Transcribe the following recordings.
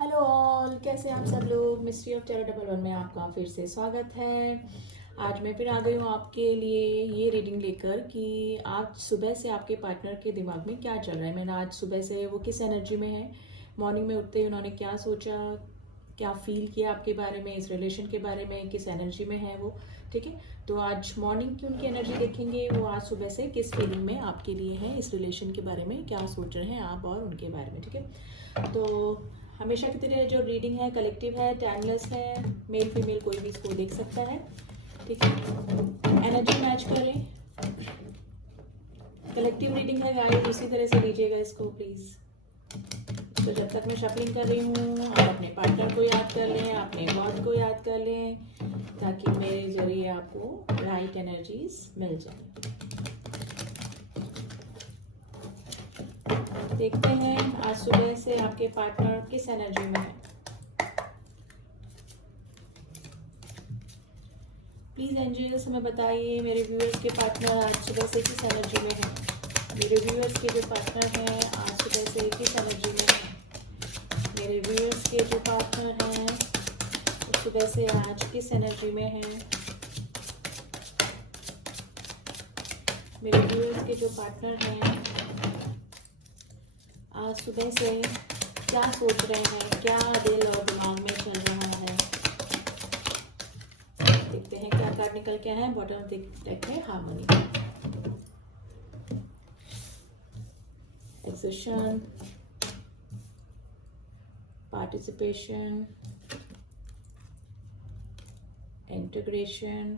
Hello all, कैसे हैं आप सब लोग। Mystery of terror double one में आपका फिर से स्वागत है। आज मैं फिर आ गई हूँ आपके लिए ये रीडिंग लेकर कि आज सुबह से आपके पार्टनर के दिमाग में क्या चल रहा है। मैंने आज सुबह से वो किस एनर्जी में है, मॉर्निंग में उठते ही उन्होंने क्या सोचा, क्या फील किया आपके बारे में, इस रिलेशन के बारे में, किस एनर्जी में है वो। ठीक है, तो आज मॉर्निंग की उनकी एनर्जी देखेंगे, वो आज सुबह से किस फीलिंग में आपके लिए है, इस रिलेशन के बारे में क्या सोच रहे हैं आप और उनके बारे में। ठीक है, तो हमेशा की तरह जो रीडिंग है कलेक्टिव है, टाइमलेस है, मेल फीमेल कोई भी इसको देख सकता है। ठीक है, एनर्जी मैच करें। कलेक्टिव रीडिंग है गाइस, इसी तरह से लीजिएगा इसको प्लीज। तो जब तक मैं शफलिंग कर रही हूँ, आप अपने पार्टनर को याद कर लें, अपने गॉड को याद कर लें, ताकि मेरे जरिए आपको राइट एनर्जीज मिल जाए। देखते हैं आज सुबह से आपके पार्टनर किस एनर्जी में है। प्लीज एंजल्स हमें बताइए मेरे व्यूअर्स के पार्टनर आज सुबह से किस एनर्जी में है। मेरे व्यूअर्स के जो पार्टनर हैं आज सुबह से किस एनर्जी में है। मेरे व्यूअर्स के जो पार्टनर हैं वो सुबह से आज किस एनर्जी में है। मेरे व्यूअर्स के जो पार्टनर हैं आज सुबह से क्या सोच रहे हैं, क्या दिल और दिमाग में चल रहा है। देखते हैं क्या कार्ड निकल के है। बॉटम ऑफ द डेक है harmony, accession, participation, integration,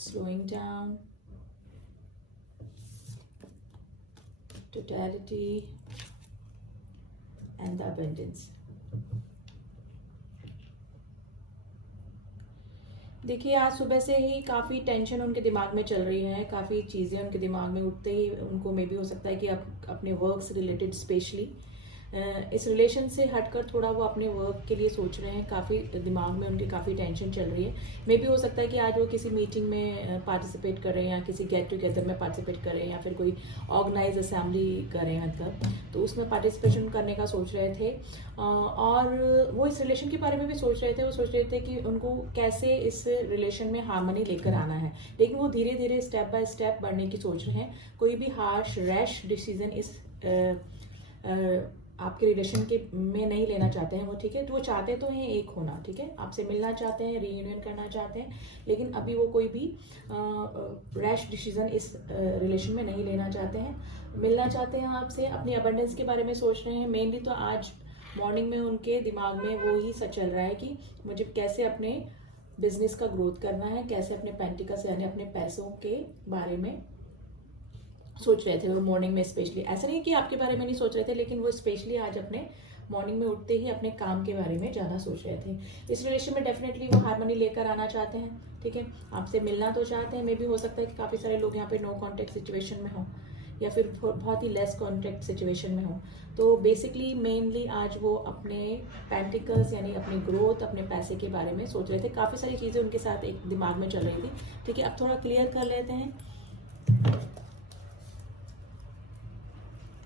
slowing down, totality and the abundance। देखिए आज सुबह से ही काफ़ी टेंशन उनके दिमाग में चल रही है, काफ़ी चीज़ें उनके दिमाग में उठते ही उनको मे भी हो सकता है कि अपने वर्क से रिलेटेड स्पेशली इस रिलेशन से हटकर थोड़ा वो अपने वर्क के लिए सोच रहे हैं। काफ़ी दिमाग में उनकी काफ़ी टेंशन चल रही है। मे भी हो सकता है कि आज वो किसी मीटिंग में पार्टिसिपेट कर रहे हैं या किसी गेट टुगेदर में पार्टिसिपेट कर रहे हैं या फिर कोई ऑर्गेनाइज असेंबली कर रहे हैं, मतलब तो उसमें पार्टिसिपेशन करने का सोच रहे थे। और वो इस रिलेशन के बारे में भी सोच रहे थे। वो सोच रहे थे कि उनको कैसे इस रिलेशन में हार्मनी लेकर आना है, लेकिन वो धीरे धीरे स्टेप बाय स्टेप बढ़ने की सोच रहे हैं। कोई भी हार्श रैश डिसीजन इस आपके रिलेशन के में नहीं लेना चाहते हैं वो। ठीक है, तो वो चाहते तो हैं एक होना, ठीक है, आपसे मिलना चाहते हैं, रीयूनियन करना चाहते हैं, लेकिन अभी वो कोई भी रैश डिसीजन इस रिलेशन में नहीं लेना चाहते हैं। मिलना चाहते हैं आपसे, अपनी अबंडेंस के बारे में सोच रहे हैं। मेनली तो आज मॉर्निंग में उनके दिमाग में वो ही सब चल रहा है कि मुझे कैसे अपने बिजनेस का ग्रोथ करना है, कैसे अपने पेंटिकल्स यानी अपने पैसों के बारे में सोच रहे थे वो मॉर्निंग में। स्पेशली ऐसा नहीं कि आपके बारे में नहीं सोच रहे थे, लेकिन वो स्पेशली आज अपने मॉर्निंग में उठते ही अपने काम के बारे में ज़्यादा सोच रहे थे। इस रिलेशन में डेफिनेटली वो हार्मनी लेकर आना चाहते हैं। ठीक है, आपसे मिलना तो चाहते हैं। मे भी हो सकता है कि काफ़ी सारे लोग यहाँ पे नो कॉन्टेक्ट सिचुएशन में हों या फिर बहुत ही लेस कॉन्टेक्ट सिचुएशन में हो। तो बेसिकली मेनली आज वो अपने पेंटिकल्स यानी अपनी ग्रोथ, अपने पैसे के बारे में सोच रहे थे। काफ़ी सारी चीज़ें उनके साथ एक दिमाग में चल रही थी। ठीक है, अब थोड़ा क्लियर कर लेते हैं।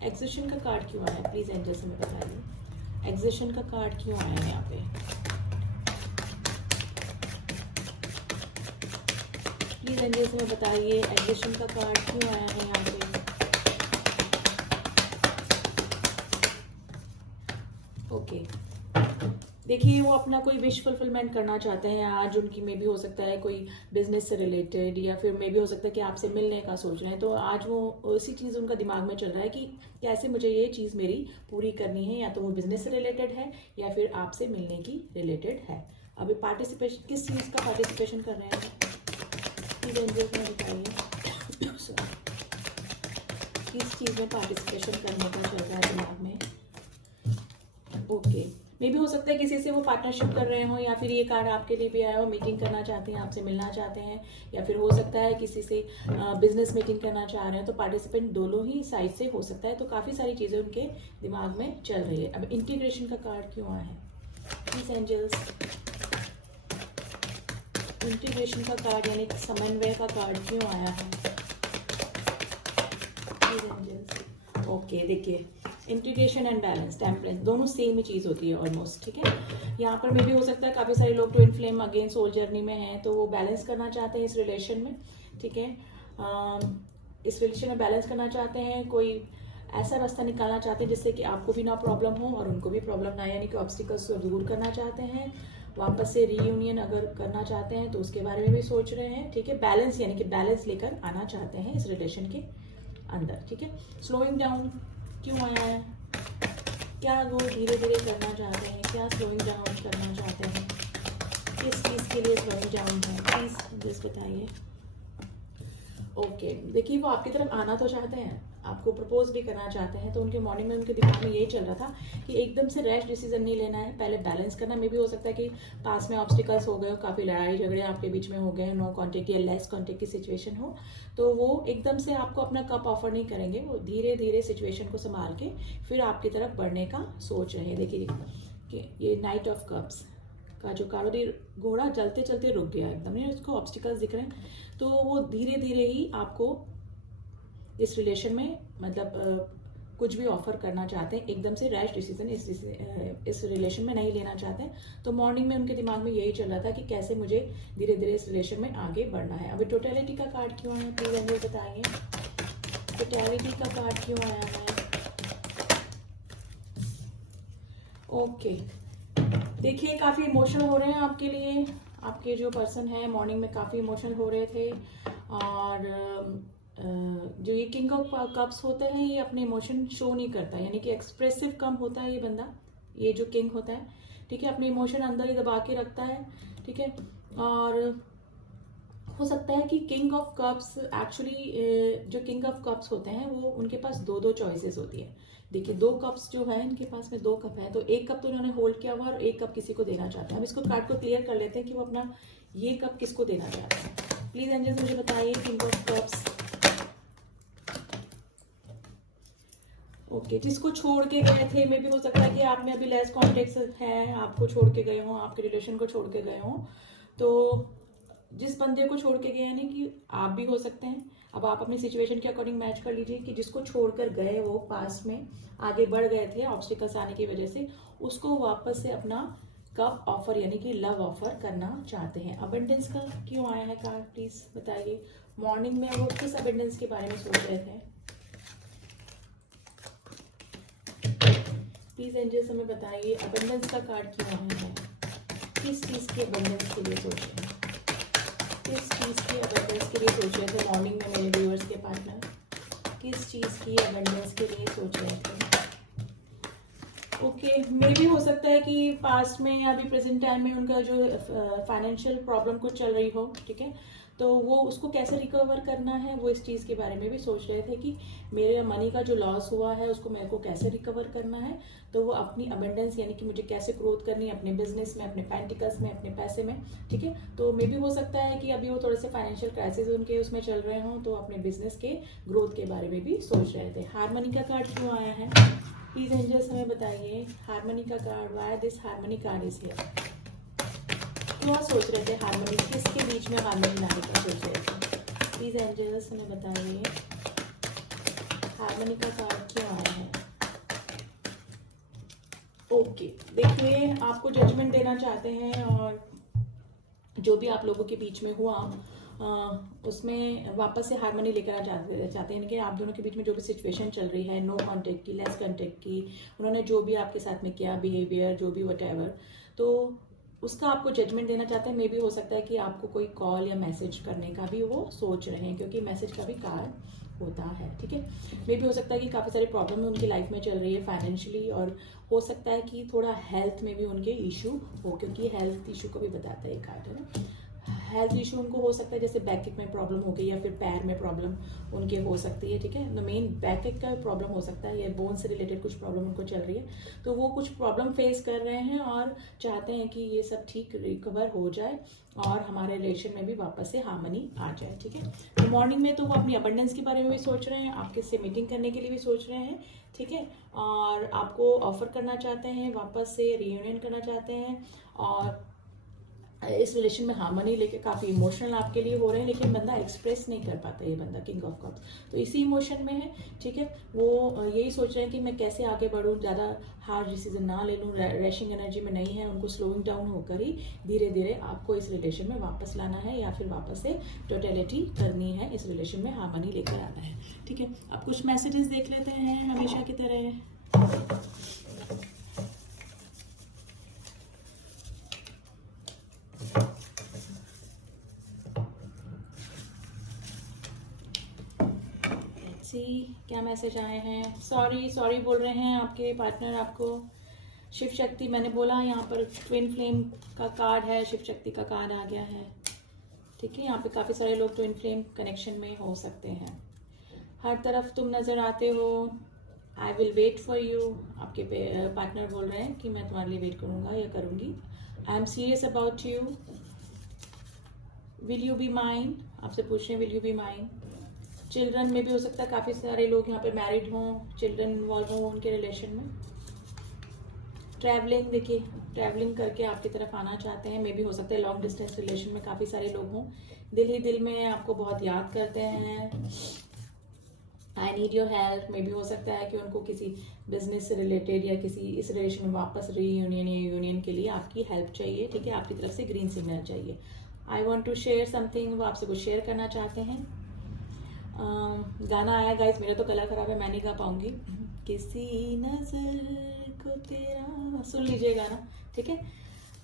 एग्जिशन का कार्ड क्यों आया, प्लीज एंजल से हमें बताइए। एग्जिशन का कार्ड क्यों आया है यहाँ पे। प्लीज एंजल से हमें बताइए एग्जिशन का कार्ड क्यों आया है यहाँ पे। ओके, देखिए वो अपना कोई विश फुलफिलमेंट करना चाहते हैं आज। उनकी मे भी हो सकता है कोई बिजनेस से रिलेटेड या फिर मे भी हो सकता है कि आपसे मिलने का सोच रहे हैं। तो आज वो उसी चीज़ उनका दिमाग में चल रहा है कि कैसे मुझे ये चीज़ मेरी पूरी करनी है। या तो वो बिजनेस से रिलेटेड है या फिर आपसे मिलने की रिलेटेड है। अभी पार्टिसिपेशन किस चीज़ का पार्टिसिपेशन कर रहे हैं प्लीज एंजल्स में बताइए। किस चीज़ में पार्टिसिपेशन करने का चल रहा है दिमाग में। ओके, मे भी हो सकता है किसी से वो पार्टनरशिप कर रहे हो या फिर ये कार्ड आपके लिए भी आया हो, मीटिंग करना चाहते हैं, आपसे मिलना चाहते हैं, या फिर हो सकता है किसी से बिजनेस मीटिंग करना चाह रहे हैं। तो पार्टिसिपेंट दोनों ही साइड से हो सकता है। तो काफ़ी सारी चीज़ें उनके दिमाग में चल रही है। अब इंटीग्रेशन का कार्ड क्यों आया है प्लीज एंजल्स। इंटीग्रेशन का कार्ड यानी समन्वय का कार्ड क्यों आया है प्लीज एंजल्स। ओके, देखिए इंटीग्रेशन एंड बैलेंस, टेम्परेंस, दोनों सेम ही चीज़ होती है ऑलमोस्ट, ठीक है। यहाँ पर में भी हो सकता है काफ़ी सारे लोग twin flame again soul journey में हैं, तो वो बैलेंस करना चाहते हैं इस रिलेशन में, ठीक है। इस रिलेशन में बैलेंस करना चाहते हैं, कोई ऐसा रास्ता निकालना चाहते हैं जिससे कि आपको भी ना प्रॉब्लम हो और उनको भी प्रॉब्लम ना, यानी कि ऑब्स्टिकल्स को दूर करना चाहते हैं। वापस से रीयूनियन अगर करना चाहते हैं तो उसके बारे में भी सोच रहे हैं, ठीक है। बैलेंस यानी कि बैलेंस लेकर आना चाहते हैं इस रिलेशन के अंदर, ठीक है। स्लोइंग डाउन क्यों आया है, क्या वो धीरे धीरे करना चाहते हैं, क्या स्लोइंग डाउन करना चाहते हैं, किस चीज़ के लिए स्लोइंग डाउन है, प्लीज़ मुझे बताइए। ओके, देखिए वो आपकी तरफ आना तो चाहते हैं, आपको प्रपोज भी करना चाहते हैं, तो उनके मॉर्निंग में उनके दिमाग में यही चल रहा था कि एकदम से रैश डिसीजन नहीं लेना है, पहले बैलेंस करना। में भी हो सकता है कि पास में ऑब्स्टिकल्स हो गए हो, काफ़ी लड़ाई झगड़े आपके बीच में हो गए हैं, नो कॉन्टेक्ट या लेस कॉन्टेक्ट की सिचुएशन हो, तो वो एकदम से आपको अपना कप ऑफर नहीं करेंगे, वो धीरे धीरे सिचुएशन को संभाल के फिर आपकी तरफ बढ़ने का सोच रहे हैं। देखिए कि ये नाइट ऑफ कप्स का जो कारोदी घोड़ा चलते चलते रुक गया एकदम, नहीं उसको ऑब्स्टिकल्स दिख रहे हैं, तो वो धीरे धीरे ही आपको इस रिलेशन में मतलब कुछ भी ऑफर करना चाहते हैं, एकदम से रैश डिसीजन इस रिलेशन में नहीं लेना चाहते हैं। तो मॉर्निंग में उनके दिमाग में यही चल रहा था कि कैसे मुझे धीरे धीरे इस रिलेशन में आगे बढ़ना है। अभी टोटलिटी का कार्ड क्यों आया, प्लीज मुझे बताइए, टोटलिटी का कार्ड क्यों आया है। ओके, देखिए काफ़ी इमोशनल हो रहे हैं आपके लिए, आपके जो पर्सन है मॉर्निंग में काफ़ी इमोशनल हो रहे थे, और जो ये किंग ऑफ कप्स होते हैं ये अपने इमोशन शो नहीं करता, यानी कि एक्सप्रेसिव कम होता है ये बंदा, ये जो किंग होता है, ठीक है, अपने इमोशन अंदर ही दबा के रखता है, ठीक है। और हो सकता है कि किंग ऑफ कप्स एक्चुअली जो किंग ऑफ कप्स होते हैं वो उनके पास दो दो चॉइसेस होती है। देखिए 2 कप्स जो है इनके पास में 2 कप है, तो एक कप तो उन्होंने होल्ड किया हुआ और एक कप किसी को देना चाहते हैं। हम इसको कार्ड को क्लियर कर लेते हैं कि वो अपना ये कप किसको देना चाहते हैं। प्लीज एंजल्स मुझे बताइए किंग ऑफ कप्स। ओके, जिसको छोड़ के गए थे, मे भी हो सकता है कि आप में अभी लेस कॉन्टेक्ट है, आपको छोड़ के गए हों, आपके रिलेशन को छोड़ के गए हों, तो जिस बंदे को छोड़ के गए यानी कि आप भी हो सकते हैं। अब आप अपनी सिचुएशन के अकॉर्डिंग मैच कर लीजिए कि जिसको छोड़कर गए वो पास में आगे बढ़ गए थे ऑब्स्टिकल्स आने की वजह से, उसको वापस से अपना कप ऑफर यानी कि लव ऑफर करना चाहते हैं। अबंडेंस का क्यों आया है कार्ड, प्लीज बताइए। मॉर्निंग में वो किस अबंडेंस के बारे में सोच रहे थे, प्लीज एंजल्स हमें बताइए। अबंडेंस का कार्ड क्यों आया है, किस चीज़ की अबंडेंस के लिए सोच रहे हैं, किस चीज़ की अबंडेंस के लिए सोच रहे थे मॉर्निंग में मेरे व्यूअर्स के पार्टनर, किस चीज़ की अबंडेंस के लिए सोच रहे थे। ओके, मे भी हो सकता है कि पास्ट में या अभी प्रेजेंट टाइम में उनका जो फाइनेंशियल प्रॉब्लम कुछ चल रही हो, ठीक है, तो वो उसको कैसे रिकवर करना है वो इस चीज़ के बारे में भी सोच रहे थे कि मेरे मनी का जो लॉस हुआ है उसको मेरे को कैसे रिकवर करना है। तो वो अपनी अबंडेंस यानी कि मुझे कैसे ग्रोथ करनी है अपने बिजनेस में, अपने पेंटिकल्स में, अपने पैसे में, ठीक है। तो मे भी हो सकता है कि अभी वो थोड़े से फाइनेंशियल क्राइसिस उनके उसमें चल रहे हों, तो अपने बिजनेस के ग्रोथ के बारे में भी सोच रहे थे। हारमनी का कार्ड क्यों आया है, प्लीज एंजल्स हमें बताइए। हारमनी का card, why this harmony card is here, क्यों सोच रहे थे हारमोनी, किसके बीच में हारमोनी लाने का सोच रहे थे, प्लीज एंजल्स हमें बताइए। हारमोनी का कार्ड क्यों आया है। ओके, देखिए आपको जजमेंट देना चाहते हैं और जो भी आप लोगों के बीच में हुआ उसमें वापस से हारमोनी लेकर आ चाहते हैं कि आप दोनों के बीच में जो भी सिचुएशन चल रही है, नो कॉन्टेक्ट की, लेस कॉन्टेक्ट की, उन्होंने जो भी आपके साथ में किया बिहेवियर, जो भी वट, तो उसका आपको जजमेंट देना चाहते हैं। मे भी हो सकता है कि आपको कोई कॉल या मैसेज करने का भी वो सोच रहे हैं, क्योंकि मैसेज का भी कार्ड होता है, ठीक है। मे भी हो सकता है कि काफ़ी सारी प्रॉब्लम उनकी लाइफ में चल रही है फाइनेंशियली, और हो सकता है कि थोड़ा हेल्थ में भी उनके इशू हो, क्योंकि हेल्थ इशू को भी बताता है ये कार्ड, है ना। हेल्थ इशू उनको हो सकता है जैसे बैक एक में प्रॉब्लम हो गई या फिर पैर में प्रॉब्लम उनके हो सकती है, ठीक है। तो मेन बैक एक का प्रॉब्लम हो सकता है या बोन से रिलेटेड कुछ प्रॉब्लम उनको चल रही है, तो वो कुछ प्रॉब्लम फेस कर रहे हैं और चाहते हैं कि ये सब ठीक रिकवर हो जाए और हमारे रिलेशन में भी वापस से हार्मनी आ जाए, ठीक है। तो मॉर्निंग में तो वो अपनी अबंडेंस के बारे में भी सोच रहे हैं, आपके से मीटिंग करने के लिए भी सोच रहे हैं, ठीक है, और आपको ऑफर करना चाहते हैं, वापस से रीयूनियन करना चाहते हैं, और इस रिलेशन में हार्मनी लेके काफ़ी इमोशनल आपके लिए हो रहे हैं, लेकिन बंदा एक्सप्रेस नहीं कर पाता, ये बंदा किंग ऑफ कप्स तो इसी इमोशन में है, ठीक है। वो यही सोच रहे हैं कि मैं कैसे आगे बढ़ूँ, ज़्यादा हार्ड डिसीजन ना ले लूँ, रैशिंग एनर्जी में नहीं है, उनको स्लोइंग डाउन होकर ही धीरे धीरे आपको इस रिलेशन में वापस लाना है, या फिर वापस से टोटलिटी करनी है, इस रिलेशन में हार्मनी लेकर आना है, ठीक है। अब कुछ मैसेजेस देख लेते हैं हमेशा की तरह। क्या मैसेज आए हैं। सॉरी बोल रहे हैं आपके पार्टनर आपको। शिव शक्ति, मैंने बोला यहाँ पर ट्विन फ्लेम का कार्ड है, शिव शक्ति का कार्ड आ गया है, ठीक है। यहाँ पे काफ़ी सारे लोग ट्विन फ्लेम कनेक्शन में हो सकते हैं। हर तरफ तुम नज़र आते हो, I will wait for you. आपके पार्टनर बोल रहे हैं कि मैं तुम्हारे लिए वेट करूँगा या करूँगी। I am serious about you, will you be mine, आपसे पूछ रहे हैं will you be mine. Children में भी हो सकता है, काफ़ी सारे लोग यहाँ पे मैरिड हों, चिल्ड्रन इन्वॉल्व हों उनके रिलेशन में। ट्रैवलिंग, देखिए ट्रैवलिंग करके आपकी तरफ आना चाहते हैं, मे भी हो सकता है लॉन्ग डिस्टेंस रिलेशन में काफ़ी सारे लोग हों, दिल ही दिल में आपको बहुत याद करते हैं। आई नीड योर हेल्प, मे भी हो सकता है कि उनको किसी बिजनेस से रिलेटेड या किसी इस रिलेशन में वापस रीयूनियन या यूनियन के लिए आपकी हेल्प चाहिए, ठीक है। आपकी तरफ से ग्रीन सिग्नल चाहिए। I want to share something, वो आपसे कुछ शेयर करना चाहते हैं। गाना आया गाइस, मेरा तो गला खराब है, मैं नहीं गा पाऊंगी। किसी नजर को तेरा, सुन लीजिए गाना, ठीक है।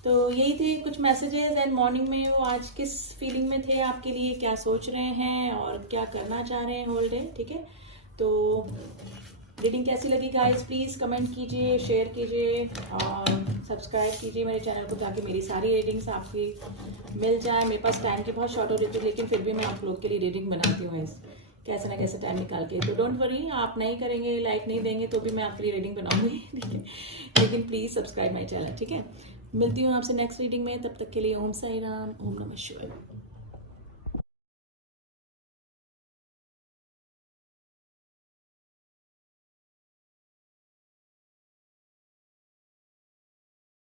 तो यही थे कुछ मैसेजेस। एंड मॉर्निंग में वो आज किस फीलिंग में थे आपके लिए, क्या सोच रहे हैं और क्या करना चाह रहे हैं होल डे, ठीक है। तो रीडिंग कैसी लगी गाइस, प्लीज़ कमेंट कीजिए, शेयर कीजिए और सब्सक्राइब कीजिए मेरे चैनल को, ताकि मेरी सारी रीडिंग्स आपकी मिल जाए। मेरे पास टाइम की बहुत शॉर्ट हो रही थी, लेकिन फिर भी मैं आप लोग के लिए रीडिंग बनाती हूँ कैसे ना कैसे टाइम निकाल के। तो डोंट वरी, आप नहीं करेंगे, लाइक नहीं देंगे तो भी मैं आपके लिए रीडिंग बनाऊंगी, ठीक है। लेकिन प्लीज़ सब्सक्राइब माई चैनल, ठीक है। मिलती हूँ आपसे नेक्स्ट रीडिंग में, तब तक के लिए ओम साई राम, ओम नमः शिवाय।